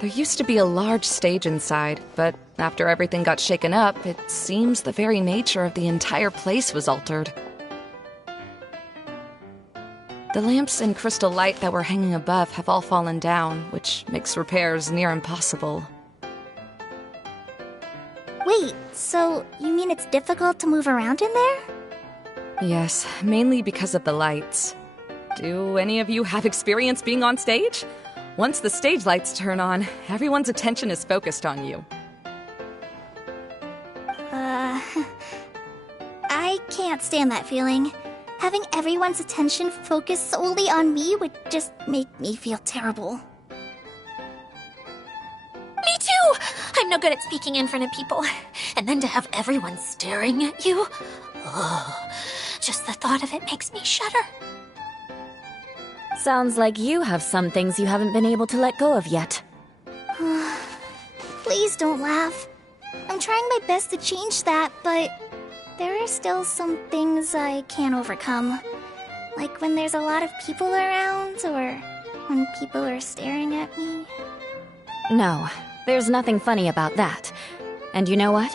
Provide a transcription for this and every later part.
There used to be a large stage inside, but after everything got shaken up, it seems the very nature of the entire place was altered. The lamps and crystal light that were hanging above have all fallen down, which makes repairs near impossible. Wait, so you mean it's difficult to move around in there? Yes, mainly because of the lights. Do any of you have experience being on stage? Once the stage lights turn on, everyone's attention is focused on you. I can't stand that feeling. Having everyone's attention focused solely on me would just make me feel terrible. Me too! I'm no good at speaking in front of people. And then to have everyone staring at you. Oh, just the thought of it makes me shudder. Sounds like you have some things you haven't been able to let go of yet. Please don't laugh. I'm trying my best to change that, but there are still some things I can't overcome. Like when there's a lot of people around, or when people are staring at me. No, there's nothing funny about that. And you know what?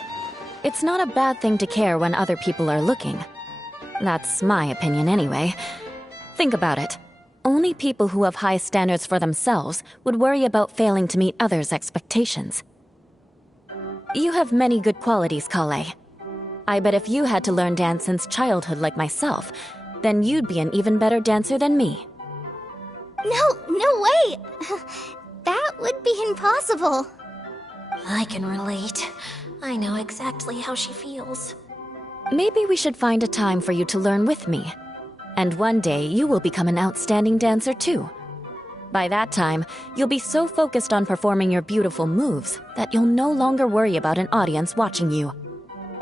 It's not a bad thing to care when other people are looking. That's my opinion anyway. Think about it. Only people who have high standards for themselves would worry about failing to meet others' expectations. You have many good qualities, Kale. I bet if you had to learn dance since childhood like myself, then you'd be an even better dancer than me. No way! That would be impossible. I can relate. I know exactly how she feels. Maybe we should find a time for you to learn with me. And one day, you will become an outstanding dancer too. By that time, you'll be so focused on performing your beautiful moves that you'll no longer worry about an audience watching you.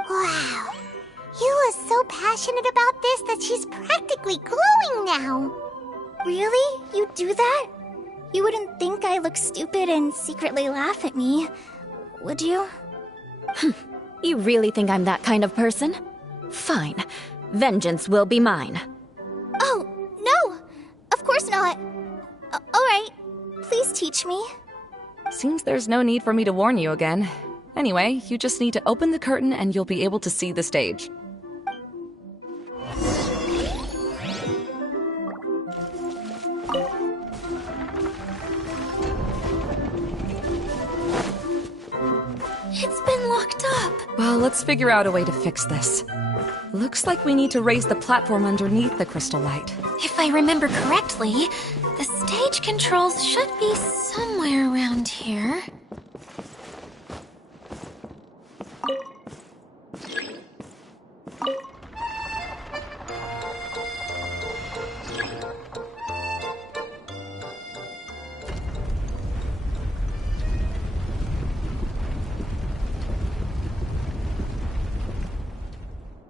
Wow. You are so passionate about this that she's practically glowing now. Really? You do that? You wouldn't think I look stupid and secretly laugh at me, would you? You really think I'm that kind of person? Fine. Vengeance will be mine. Oh, no! Of course not. Alright, please teach me. Seems there's no need for me to warn you again. Anyway, you just need to open the curtain and you'll be able to see the stage. It's been locked up. Well, let's figure out a way to fix this. Looks like we need to raise the platform underneath the crystal light. If I remember correctly, the stage controls should be somewhere around here.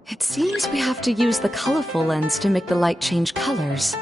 It seems we have to use the colorful lens to make the light change colors.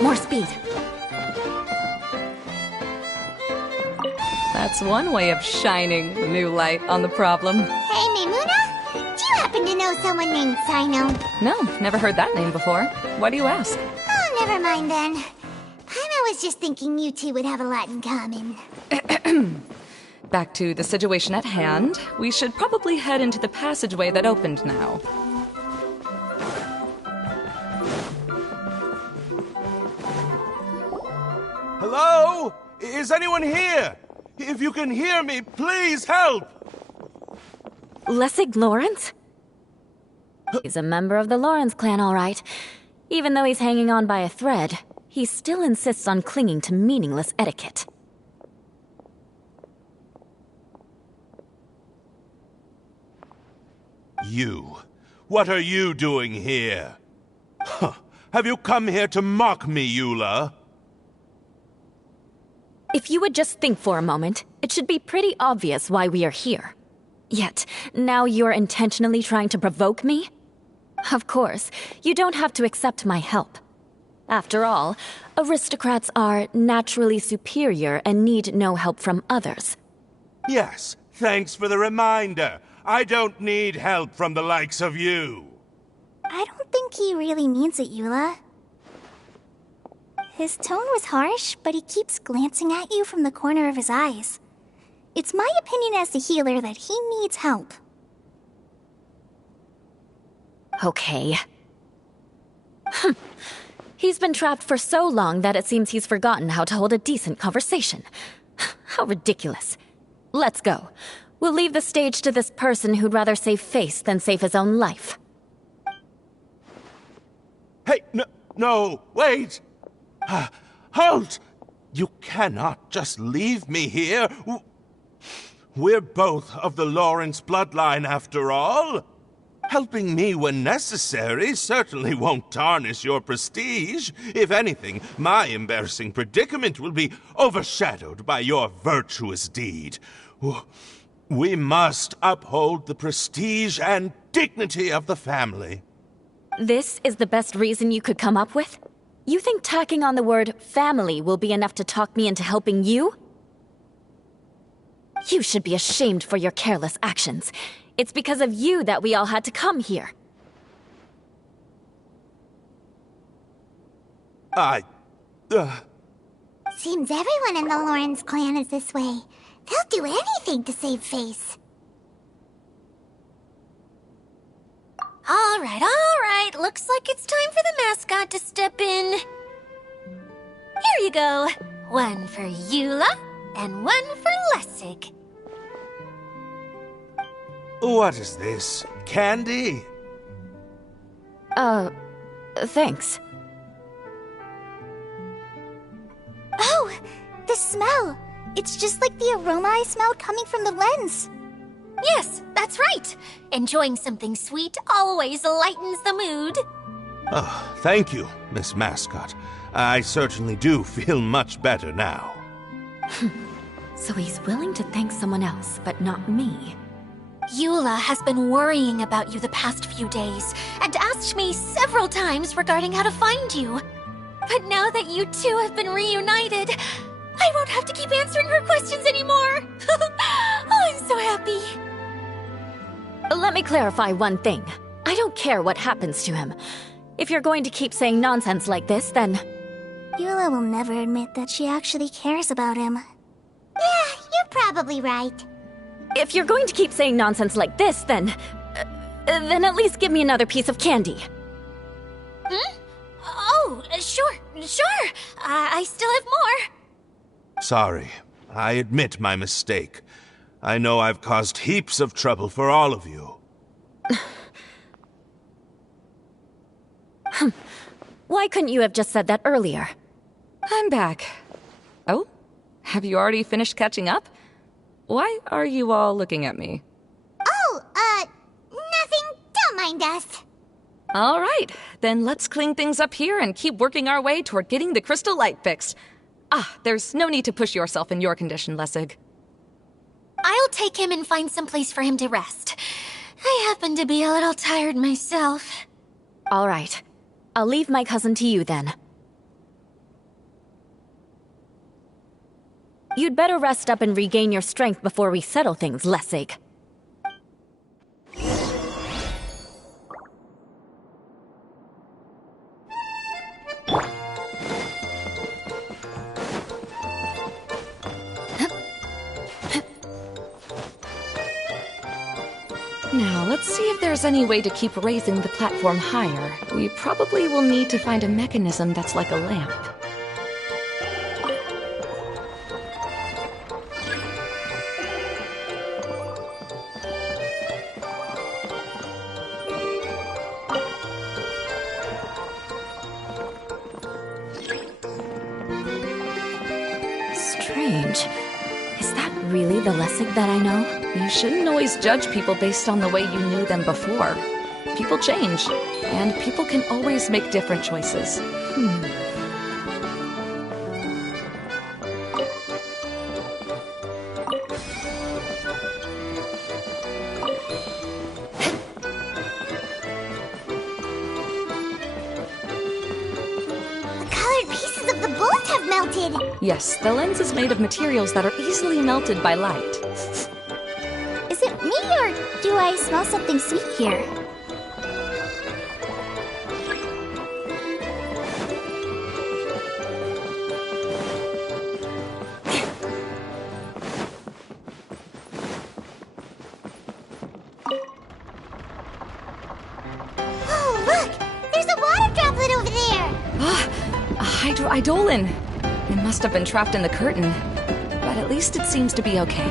More speed. That's one way of shining new light on the problem. Hey, Mimuna? Do you happen to know someone named Sino? No, never heard that name before. Why do you ask? Oh, never mind then. I was just thinking you two would have a lot in common. Back to the situation at hand. We should probably head into the passageway that opened now. Hello? Is anyone here? If you can hear me, please help! Lessig Lawrence? He's a member of the Lawrence clan, all right. Even though he's hanging on by a thread, he still insists on clinging to meaningless etiquette. You. What are you doing here? Huh. Have you come here to mock me, Eula? If you would just think for a moment, it should be pretty obvious why we are here. Yet, now you're intentionally trying to provoke me? Of course, you don't have to accept my help. After all, aristocrats are naturally superior and need no help from others. Yes, thanks for the reminder. I don't need help from the likes of you. I don't think he really means it, Eula. His tone was harsh, but he keeps glancing at you from the corner of his eyes. It's my opinion as the healer that he needs help. Okay. He's been trapped for so long that it seems he's forgotten how to hold a decent conversation. How ridiculous. Let's go. We'll leave the stage to this person who'd rather save face than save his own life. Hey, no, wait! Halt! You cannot just leave me here. We're both of the Lawrence bloodline, after all. Helping me when necessary certainly won't tarnish your prestige. If anything, my embarrassing predicament will be overshadowed by your virtuous deed. We must uphold the prestige and dignity of the family. This is the best reason you could come up with? You think tacking on the word family will be enough to talk me into helping you? You should be ashamed for your careless actions. It's because of you that we all had to come here. Seems everyone in the Lawrence clan is this way. They'll do anything to save face. All right. Looks like it's time for the mascot to step in. Here you go. One for Eula, and one for Lessig. What is this? Candy? Thanks. Oh, the smell! It's just like the aroma I smelled coming from the lens. Yes, that's right. Enjoying something sweet always lightens the mood. Oh, thank you, Miss Mascot. I certainly do feel much better now. So he's willing to thank someone else, but not me. Eula has been worrying about you the past few days and asked me several times regarding how to find you. But now that you two have been reunited, I won't have to keep answering her questions anymore. Oh, I'm so happy. Let me clarify one thing. I don't care what happens to him. If you're going to keep saying nonsense like this, then... Eula will never admit that she actually cares about him. Yeah, you're probably right. If you're going to keep saying nonsense like this, then at least give me another piece of candy. Oh, sure. I still have more. Sorry. I admit my mistake. I know I've caused heaps of trouble for all of you. Why couldn't you have just said that earlier? I'm back. Oh? Have you already finished catching up? Why are you all looking at me? Oh, nothing. Don't mind us. All right, then let's clean things up here and keep working our way toward getting the crystal light fixed. There's no need to push yourself in your condition, Lessig. I'll take him and find some place for him to rest. I happen to be a little tired myself. All right. I'll leave my cousin to you then. You'd better rest up and regain your strength before we settle things, Lessig. Now, let's see if there's any way to keep raising the platform higher. We probably will need to find a mechanism that's like a lamp. strange. Is that really the Lessig that I know? You shouldn't always judge people based on the way you knew them before. People change, and people can always make different choices. The colored pieces of the bullet have melted. Yes, the lens is made of materials that are easily melted by light. Is it me or do I smell something sweet here? Oh, look! There's a water droplet over there! A hydroidolin! It must have been trapped in the curtain. But at least it seems to be okay.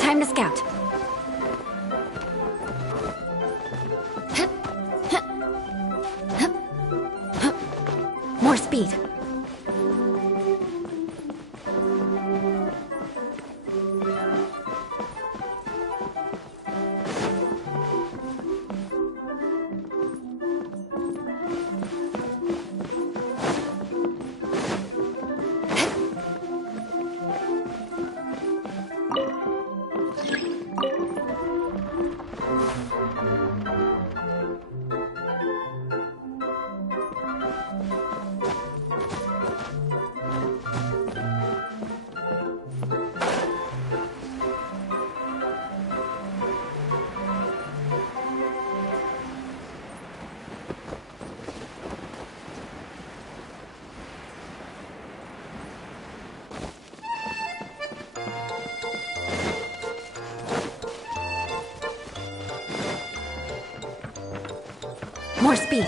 Time to scout. More speed. More speed.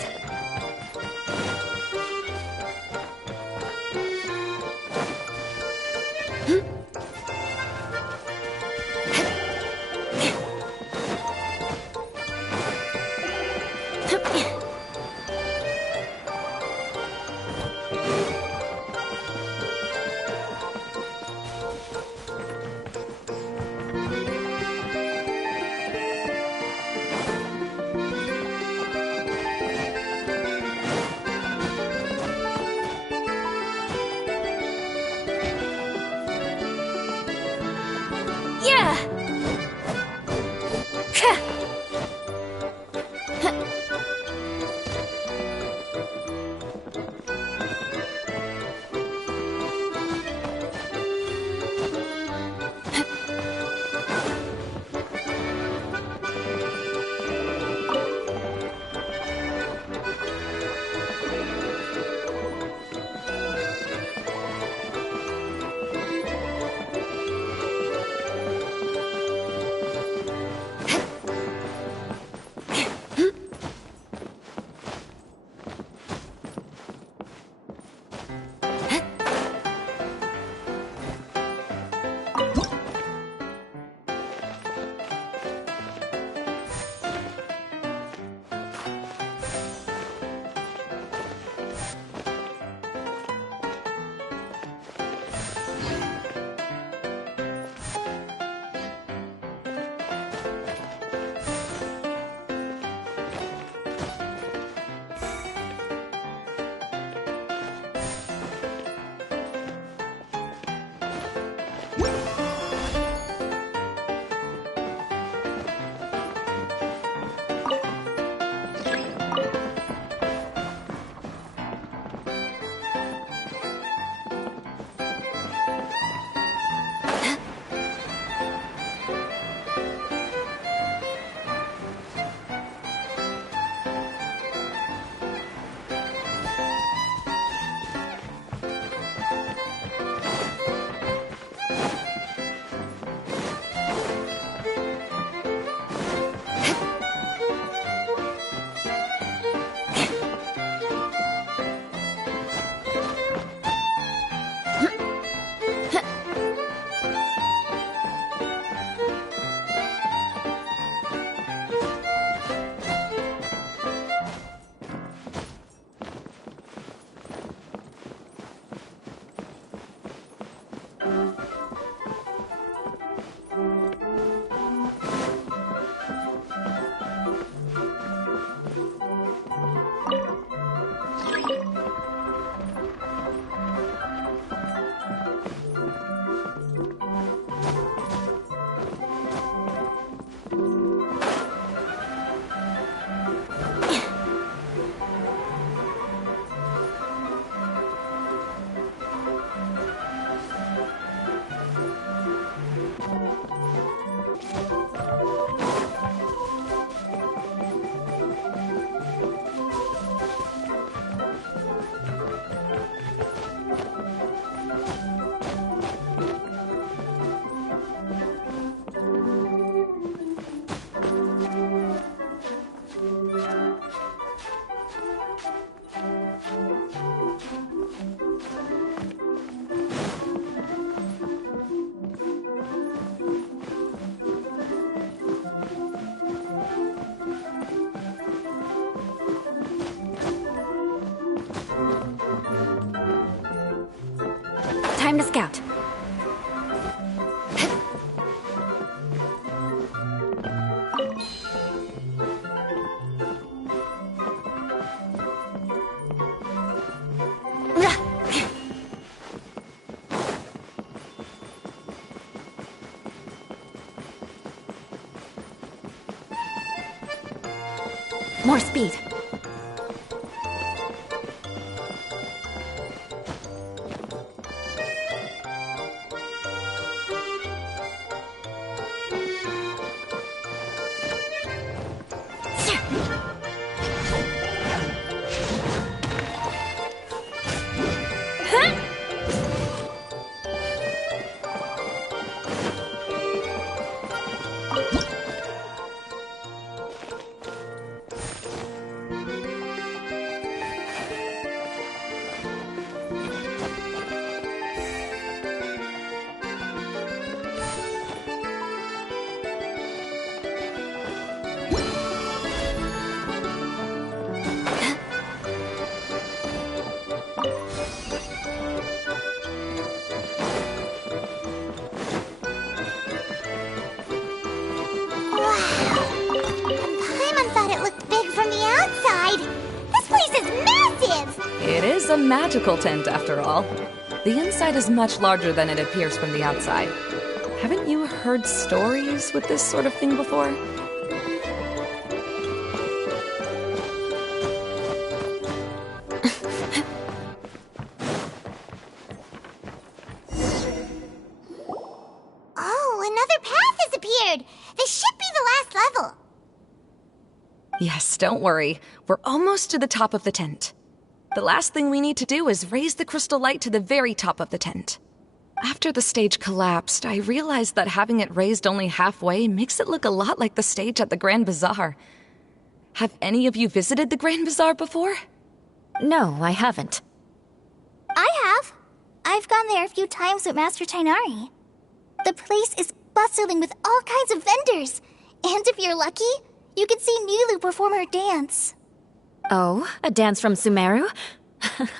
more speed. It is a magical tent, after all. The inside is much larger than it appears from the outside. Haven't you heard stories with this sort of thing before? Oh, another path has appeared! This should be the last level! Yes, don't worry. We're almost to the top of the tent. The last thing we need to do is raise the crystal light to the very top of the tent. After the stage collapsed, I realized that having it raised only halfway makes it look a lot like the stage at the Grand Bazaar. Have any of you visited the Grand Bazaar before? No, I haven't. I have. I've gone there a few times with Master Tainari. The place is bustling with all kinds of vendors. And if you're lucky, you can see Nulu perform her dance. Oh, a dance from Sumeru?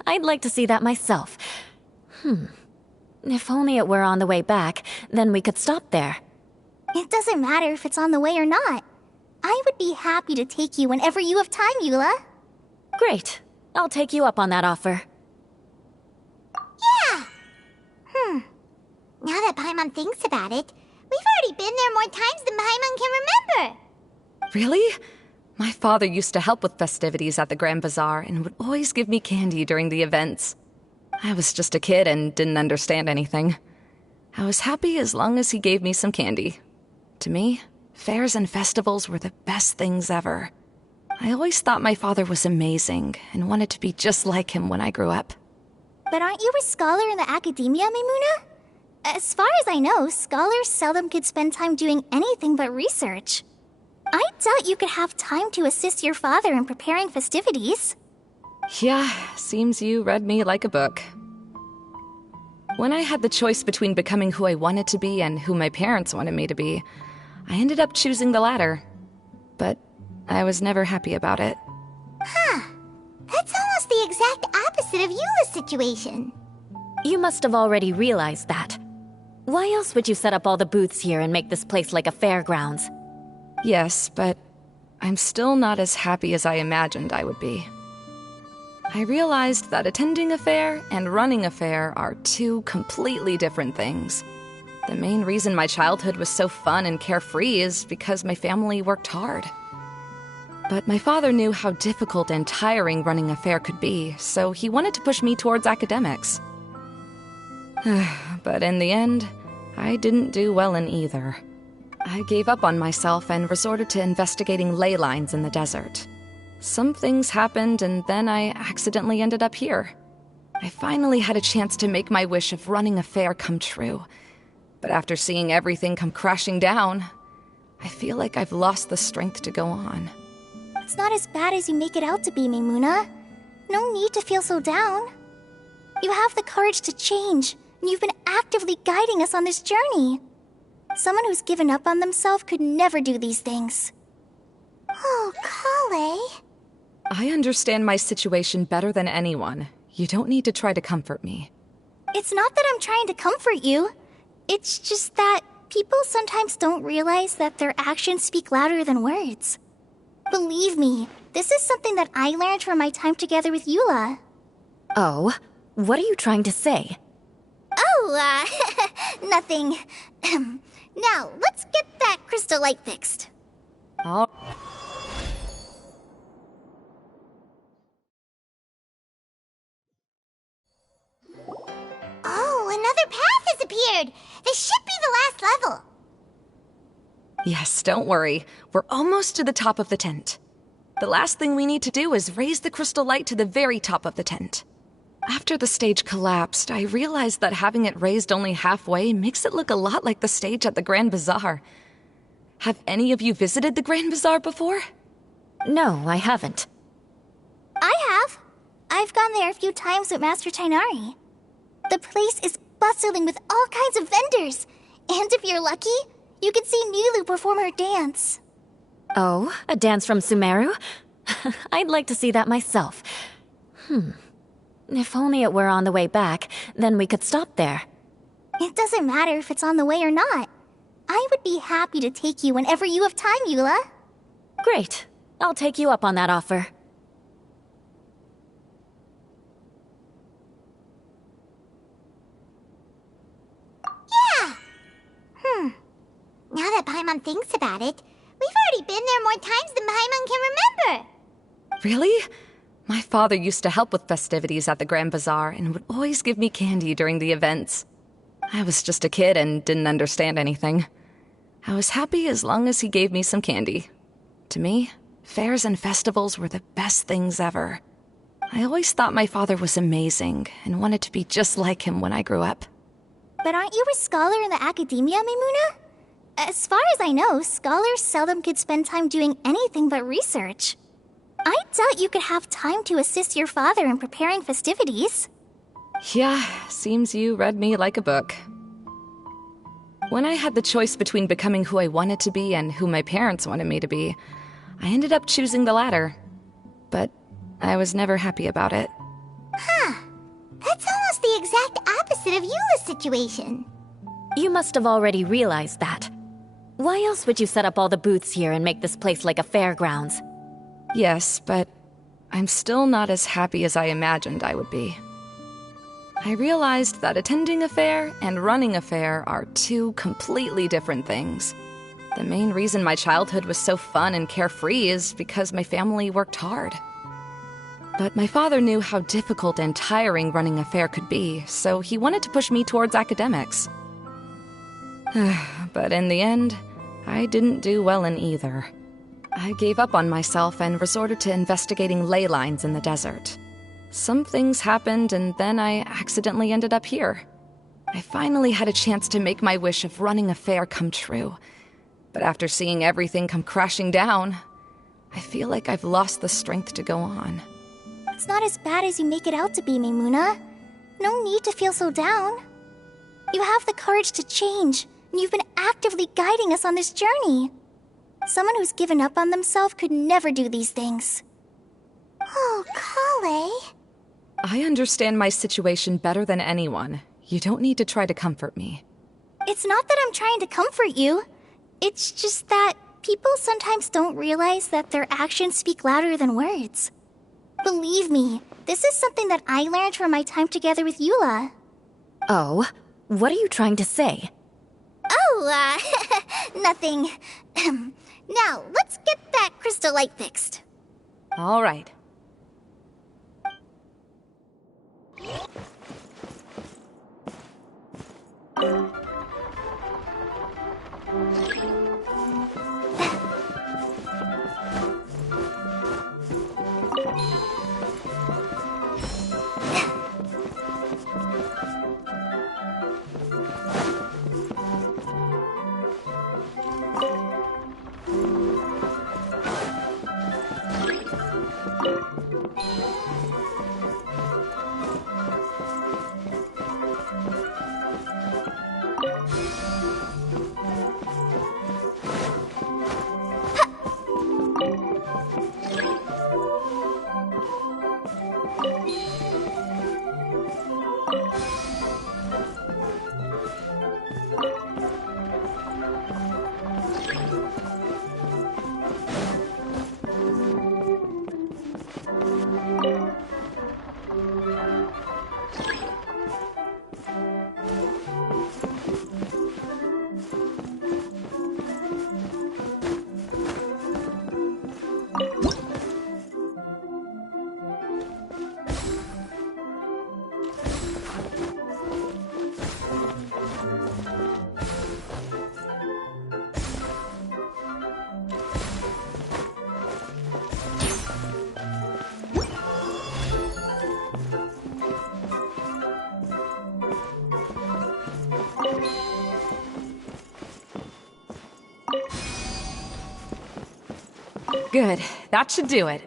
I'd like to see that myself. If only it were on the way back, then we could stop there. It doesn't matter if it's on the way or not. I would be happy to take you whenever you have time, Eula. Great. I'll take you up on that offer. Yeah! Now that Paimon thinks about it, we've already been there more times than Paimon can remember. Really? My father used to help with festivities at the Grand Bazaar and would always give me candy during the events. I was just a kid and didn't understand anything. I was happy as long as he gave me some candy. To me, fairs and festivals were the best things ever. I always thought my father was amazing and wanted to be just like him when I grew up. But aren't you a scholar in the academia, Maimuna? As far as I know, scholars seldom could spend time doing anything but research. I doubt you could have time to assist your father in preparing festivities. Yeah, seems you read me like a book. When I had the choice between becoming who I wanted to be and who my parents wanted me to be, I ended up choosing the latter. But I was never happy about it. That's almost the exact opposite of Eula's situation. You must have already realized that. Why else would you set up all the booths here and make this place like a fairgrounds? Yes, but I'm still not as happy as I imagined I would be. I realized that attending a fair and running a fair are two completely different things. The main reason my childhood was so fun and carefree is because my family worked hard. But my father knew how difficult and tiring running a fair could be, so he wanted to push me towards academics. But in the end, I didn't do well in either. I gave up on myself and resorted to investigating ley lines in the desert. Some things happened, and then I accidentally ended up here. I finally had a chance to make my wish of running a fair come true. But after seeing everything come crashing down, I feel like I've lost the strength to go on. It's not as bad as you make it out to be, Maimuna. No need to feel so down. You have the courage to change, and you've been actively guiding us on this journey. Someone who's given up on themselves could never do these things. Oh, Kale. I understand my situation better than anyone. You don't need to try to comfort me. It's not that I'm trying to comfort you. It's just that people sometimes don't realize that their actions speak louder than words. Believe me, this is something that I learned from my time together with Eula. Oh, what are you trying to say? Oh, nothing. Now, let's get that crystal light fixed. Oh. scared. This should be the last level. Yes, don't worry. We're almost to the top of the tent. The last thing we need to do is raise the crystal light to the very top of the tent. After the stage collapsed, I realized that having it raised only halfway makes it look a lot like the stage at the Grand Bazaar. Have any of you visited the Grand Bazaar before? No, I haven't. I have. I've gone there a few times with Master Tainari. The place is bustling with all kinds of vendors. And if you're lucky, you can see Nilu perform her dance. Oh, a dance from Sumeru? I'd like to see that myself. If only it were on the way back, then we could stop there. It doesn't matter if it's on the way or not. I would be happy to take you whenever you have time, Eula. Great. I'll take you up on that offer. Yeah. Now that Paimon thinks about it, we've already been there more times than Paimon can remember. Really? My father used to help with festivities at the Grand Bazaar and would always give me candy during the events. I was just a kid and didn't understand anything. I was happy as long as he gave me some candy. To me, fairs and festivals were the best things ever. I always thought my father was amazing and wanted to be just like him when I grew up. But aren't you a scholar in the academia, Maimuna? As far as I know, scholars seldom could spend time doing anything but research. I doubt you could have time to assist your father in preparing festivities. Yeah, seems you read me like a book. When I had the choice between becoming who I wanted to be and who my parents wanted me to be, I ended up choosing the latter. But I was never happy about it. That's almost the exact opposite of Eula's situation. You must have already realized that. Why else would you set up all the booths here and make this place like a fairgrounds? Yes, but I'm still not as happy as I imagined I would be. I realized that attending a fair and running a fair are two completely different things. The main reason my childhood was so fun and carefree is because my family worked hard. But my father knew how difficult and tiring running a fair could be, so he wanted to push me towards academics. But in the end, I didn't do well in either. I gave up on myself and resorted to investigating ley lines in the desert. Some things happened, and then I accidentally ended up here. I finally had a chance to make my wish of running a fair come true. But after seeing everything come crashing down, I feel like I've lost the strength to go on. It's not as bad as you make it out to be, Maimuna. No need to feel so down. You have the courage to change, and you've been actively guiding us on this journey. Someone who's given up on themselves could never do these things. Oh, Kale. I understand my situation better than anyone. You don't need to try to comfort me. It's not that I'm trying to comfort you. It's just that people sometimes don't realize that their actions speak louder than words. Believe me, this is something that I learned from my time together with Eula. Oh, what are you trying to say? Oh, nothing. Now, let's get that crystal light fixed. All right. Good. That should do it.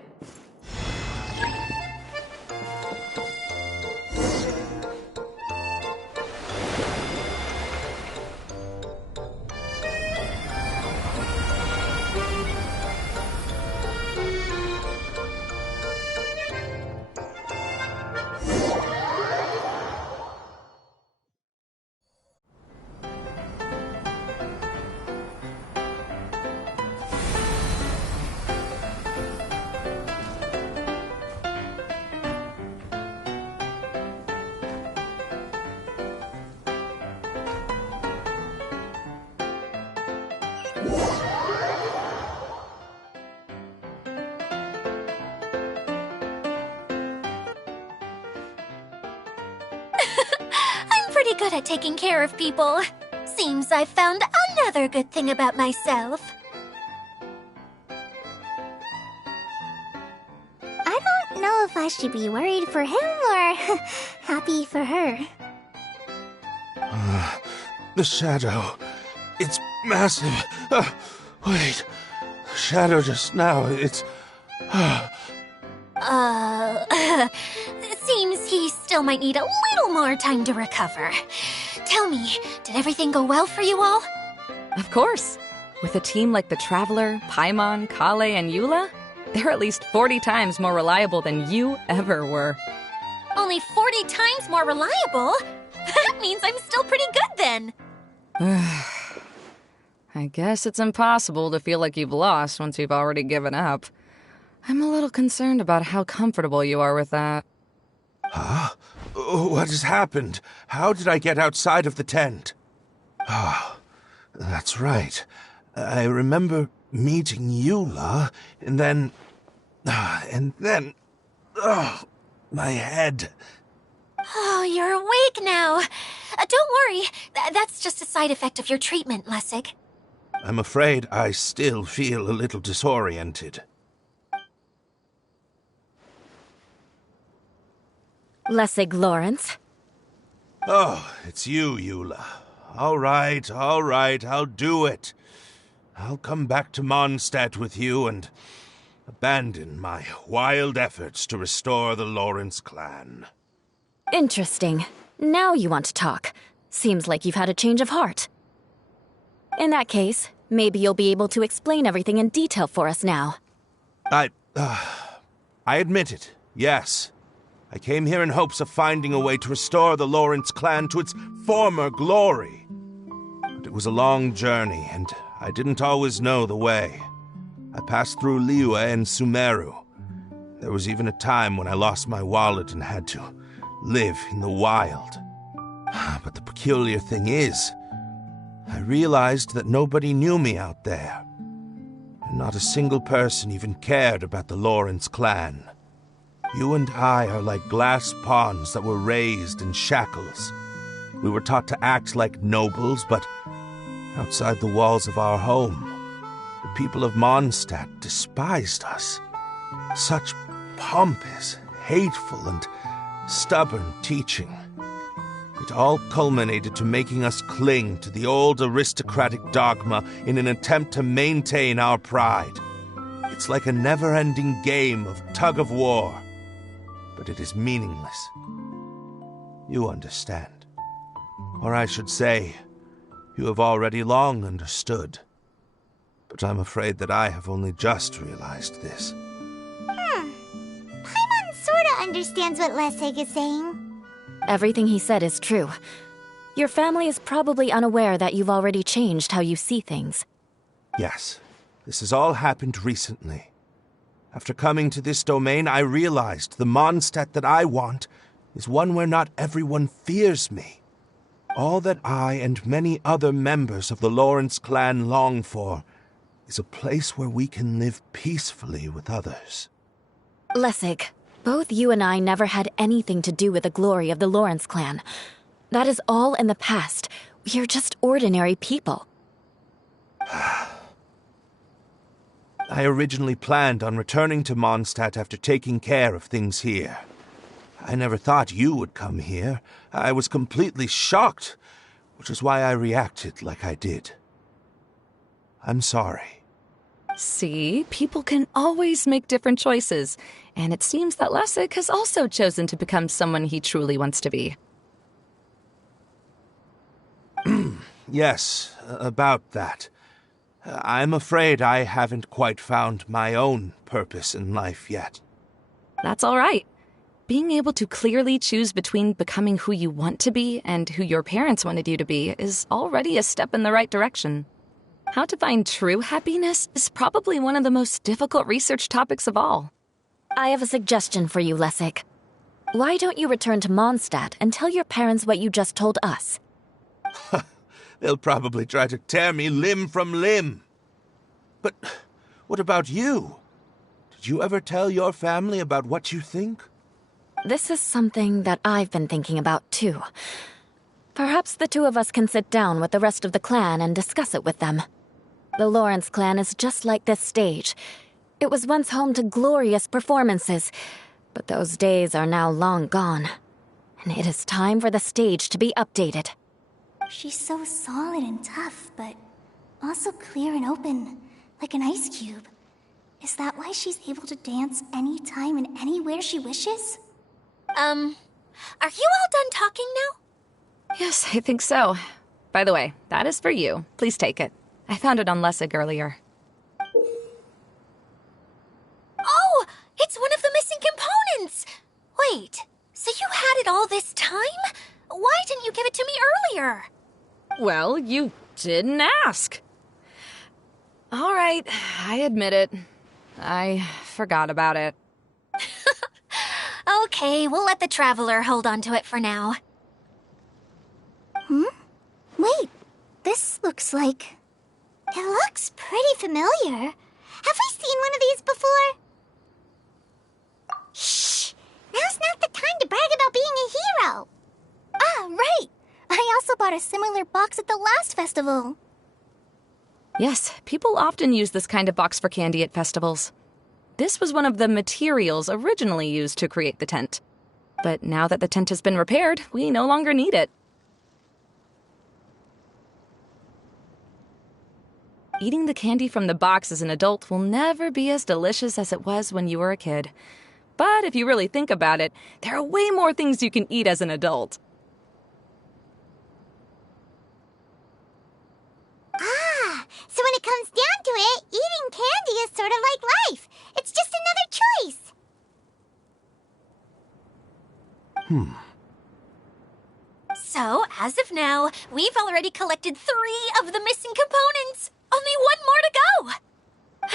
I'm pretty good at taking care of people. Seems I've found another good thing about myself. I don't know if I should be worried for him or happy for her. The shadow. It's massive. Wait. The shadow just now, it's... Seems he still might need a little more time to recover. Tell me, did everything go well for you all? Of course. With a team like the Traveler, Paimon, Kale, and Eula, they're at least 40 times more reliable than you ever were. Only 40 times more reliable? That means I'm still pretty good then. I guess it's impossible to feel like you've lost once you've already given up. I'm a little concerned about how comfortable you are with that. Huh? What has happened? How did I get outside of the tent? Ah, that's right. I remember meeting Eula, and then... my head. Oh, you're awake now. Don't worry, that's just a side effect of your treatment, Lessig. I'm afraid I still feel a little disoriented. Lessig Lawrence. Oh, it's you, Eula. All right, I'll do it. I'll come back to Mondstadt with you and abandon my wild efforts to restore the Lawrence clan. Interesting. Now you want to talk. Seems like you've had a change of heart. In that case, maybe you'll be able to explain everything in detail for us now. I admit it, yes. I came here in hopes of finding a way to restore the Lawrence clan to its former glory. But it was a long journey, and I didn't always know the way. I passed through Liyue and Sumeru. There was even a time when I lost my wallet and had to live in the wild. But the peculiar thing is, I realized that nobody knew me out there. And not a single person even cared about the Lawrence clan. You and I are like glass pawns that were raised in shackles. We were taught to act like nobles, but outside the walls of our home, the people of Mondstadt despised us. Such pompous, hateful, and stubborn teaching. It all culminated to making us cling to the old aristocratic dogma in an attempt to maintain our pride. It's like a never-ending game of tug-of-war, but it is meaningless. You understand. Or I should say, you have already long understood. But I'm afraid that I have only just realized this. Paimon sorta understands what Lessig is saying. Everything he said is true. Your family is probably unaware that you've already changed how you see things. Yes, this has all happened recently. After coming to this domain, I realized the Mondstadt that I want is one where not everyone fears me. All that I and many other members of the Lawrence clan long for is a place where we can live peacefully with others. Lessig, both you and I never had anything to do with the glory of the Lawrence clan. That is all in the past. We are just ordinary people. I originally planned on returning to Mondstadt after taking care of things here. I never thought you would come here. I was completely shocked, which is why I reacted like I did. I'm sorry. See, people can always make different choices, and it seems that Lessig has also chosen to become someone he truly wants to be. Yes, about that. I'm afraid I haven't quite found my own purpose in life yet. That's all right. Being able to clearly choose between becoming who you want to be and who your parents wanted you to be is already a step in the right direction. How to find true happiness is probably one of the most difficult research topics of all. I have a suggestion for you, Lessig. Why don't you return to Mondstadt and tell your parents what you just told us? They'll probably try to tear me limb from limb. But what about you? Did you ever tell your family about what you think? This is something that I've been thinking about, too. Perhaps the two of us can sit down with the rest of the clan and discuss it with them. The Lawrence clan is just like this stage. It was once home to glorious performances, but those days are now long gone. And it is time for the stage to be updated. She's so solid and tough, but also clear and open, like an ice cube. Is that why she's able to dance anytime and anywhere she wishes? Are you all done talking now? Yes, I think so. By the way, that is for you. Please take it. I found it on Lessig earlier. Oh, it's one of the missing components! Wait, so you had it all this time? Why didn't you give it to me earlier? Well, you didn't ask. All right, I admit it. I forgot about it. Okay, we'll let the Traveler hold on to it for now. Wait, this looks like... It looks pretty familiar. Have we seen one of these before? Shh! Now's not the time to brag about being a hero. Ah, right! I also bought a similar box at the last festival. Yes, people often use this kind of box for candy at festivals. This was one of the materials originally used to create the tent. But now that the tent has been repaired, we no longer need it. Eating the candy from the box as an adult will never be as delicious as it was when you were a kid. But if you really think about it, there are way more things you can eat as an adult. Ah, so when it comes down to it, eating candy is sort of like life. It's just another choice. So, as of now, we've already collected 3 of the missing components. Only one more to go.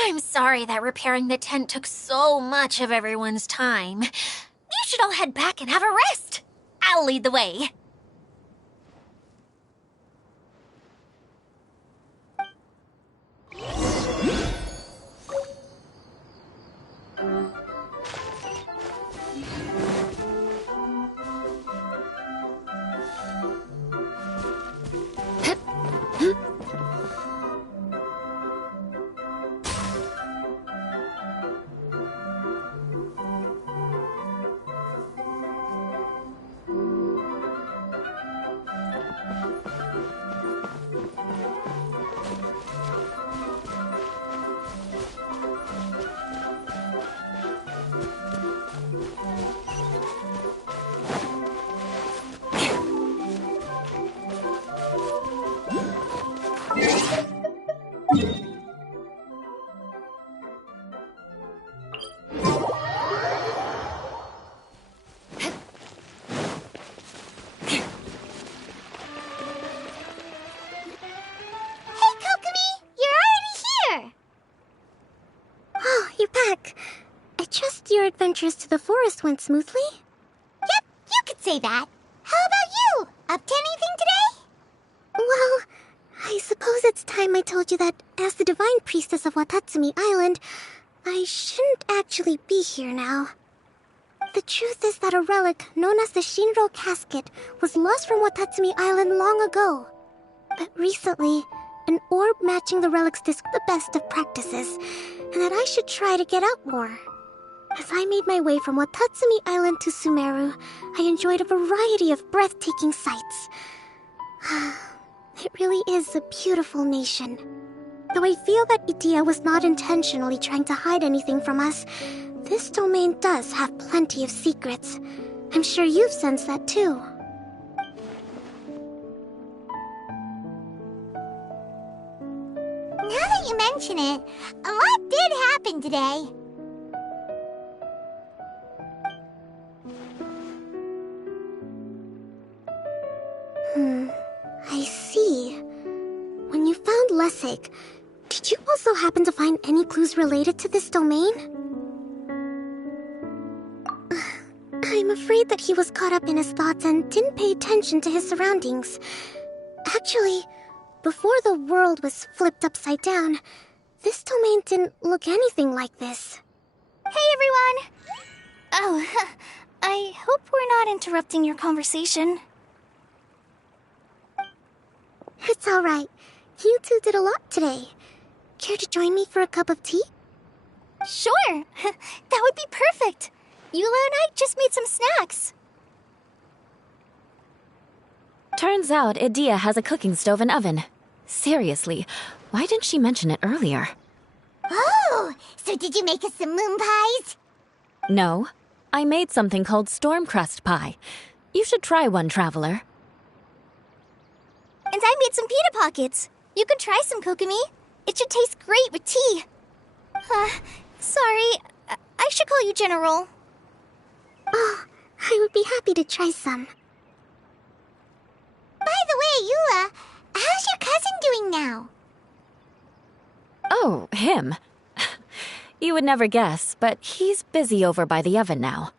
I'm sorry that repairing the tent took so much of everyone's time. You should all head back and have a rest. I'll lead the way. Adventures to the forest went smoothly? Yep, you could say that. How about you? Up to anything today? Well, I suppose it's time I told you that as the Divine Priestess of Watatsumi Island, I shouldn't actually be here now. The truth is that a relic known as the Shinro Casket was lost from Watatsumi Island long ago. But recently, an orb matching the relic's disc the best of practices, and that I should try to get out more. As I made my way from Watatsumi Island to Sumeru, I enjoyed a variety of breathtaking sights. It really is a beautiful nation. Though I feel that Idia was not intentionally trying to hide anything from us, this domain does have plenty of secrets. I'm sure you've sensed that too. Now that you mention it, a lot did happen today. I see. When you found Lessig, did you also happen to find any clues related to this domain? I'm afraid that he was caught up in his thoughts and didn't pay attention to his surroundings. Actually, before the world was flipped upside down, this domain didn't look anything like this. Hey, everyone! Oh, I hope we're not interrupting your conversation. It's alright. You two did a lot today. Care to join me for a cup of tea? Sure! That would be perfect! Eula and I just made some snacks. Turns out Idia has a cooking stove and oven. Seriously, why didn't she mention it earlier? Oh, so did you make us some moon pies? No, I made something called Stormcrust pie. You should try one, Traveler. And I made some pita pockets. You could try some, Kokomi. It should taste great with tea. Sorry, I should call you General. Oh, I would be happy to try some. By the way, Eula, how's your cousin doing now? Oh, him. You would never guess, but he's busy over by the oven now.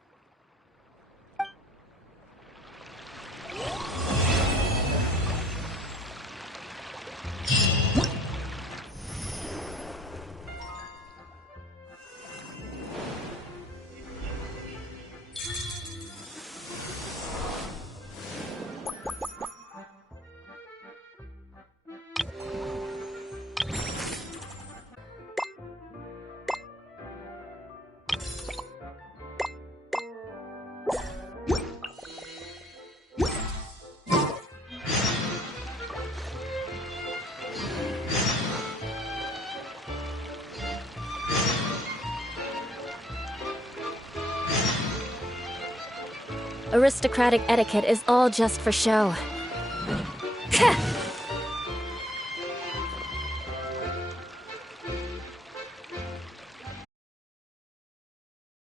Aristocratic etiquette is all just for show.